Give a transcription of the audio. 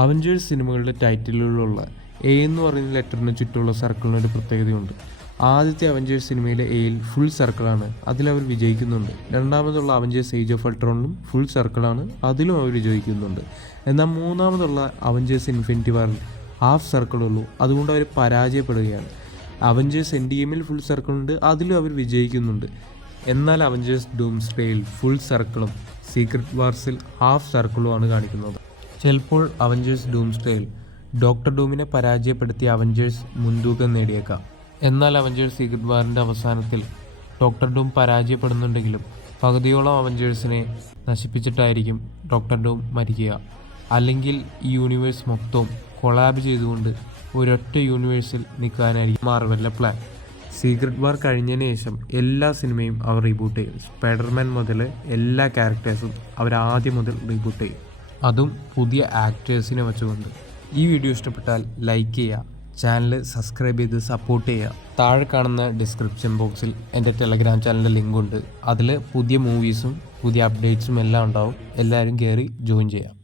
Avengers സിനിമകളുടെ ടൈറ്റിലുകളുള്ള A എന്ന് പറയുന്ന ലെറ്ററിന് ചുറ്റുമുള്ള സർക്കിളിന് ഒരു പ്രത്യേകതയുണ്ട്. ആദ്യത്തെ അവഞ്ചേഴ്സ് സിനിമയിലെ എയിൽ ഫുൾ സർക്കിളാണ്, അതിലവർ വിജയിക്കുന്നുണ്ട്. രണ്ടാമതുള്ള അവഞ്ചേഴ്സ് ഏജ് ഓഫ് അൾട്രോണിലും ഫുൾ സർക്കിളാണ്, അതിലും അവർ വിജയിക്കുന്നുണ്ട്. എന്നാൽ മൂന്നാമതുള്ള അവഞ്ചേഴ്സ് ഇൻഫിനിറ്റി വാറിൽ ഹാഫ് സർക്കിളുള്ളൂ, അതുകൊണ്ട് അവർ പരാജയപ്പെടുകയാണ്. അവഞ്ചേഴ്സ് എൻഡ് ഗെയിമിൽ ഫുൾ സർക്കിളുണ്ട്, അതിലും അവർ വിജയിക്കുന്നുണ്ട്. എന്നാൽ അവഞ്ചേഴ്സ് ഡൂംസ്ഡേയിൽ ഫുൾ സർക്കിളും സീക്രട്ട് വാർസിൽ ഹാഫ് സർക്കിളുമാണ് കാണിക്കുന്നത്. ചിലപ്പോൾ അവഞ്ചേഴ്സ് ഡൂംസ്ഡേയിൽ ഡോക്ടർ ഡൂമിനെ പരാജയപ്പെടുത്തിയ അവഞ്ചേഴ്സ് മുൻതൂക്കം നേടിയേക്കാം. എന്നാൽ അവഞ്ചേഴ്സ് സീക്രട്ട് വാറിൻ്റെ അവസാനത്തിൽ ഡോക്ടർ ഡൂം പരാജയപ്പെടുന്നുണ്ടെങ്കിലും പകുതിയോളം അവഞ്ചേഴ്സിനെ നശിപ്പിച്ചിട്ടായിരിക്കും ഡോക്ടർ ഡൂം മരിക്കുക. അല്ലെങ്കിൽ ഈ യൂണിവേഴ്സ് മൊത്തവും കൊളാബ് ചെയ്തുകൊണ്ട് ഒരൊറ്റ യൂണിവേഴ്സിൽ നിൽക്കാനായിരിക്കും മാർവലിൻ്റെ പ്ലാൻ. സീക്രട്ട് വാർ കഴിഞ്ഞതിന് ശേഷം എല്ലാ സിനിമയും അവർ റീബൂട്ട് ചെയ്യും. സ്പൈഡർമാൻ മുതൽ എല്ലാ ക്യാരക്ടേഴ്സും അവർ ആദ്യം മുതൽ റീബൂട്ട് ചെയ്യും, അതും പുതിയ ആക്ടേഴ്സിനെ വെച്ചുകൊണ്ട്. ഈ വീഡിയോ ഇഷ്ടപ്പെട്ടാൽ ലൈക്ക് ചെയ്യുക, ചാനൽ സബ്സ്ക്രൈബ് ചെയ്ത് സപ്പോർട്ട് ചെയ്യുക. താഴെ കാണുന്ന ഡിസ്ക്രിപ്ഷൻ ബോക്സിൽ എൻ്റെ ടെലഗ്രാം ചാനലിൻ്റെ ലിങ്ക് ഉണ്ട്. അതിൽ പുതിയ മൂവീസും പുതിയ അപ്ഡേറ്റ്സും എല്ലാം ഉണ്ടാവും. എല്ലാവരും കയറി ജോയിൻ ചെയ്യാം.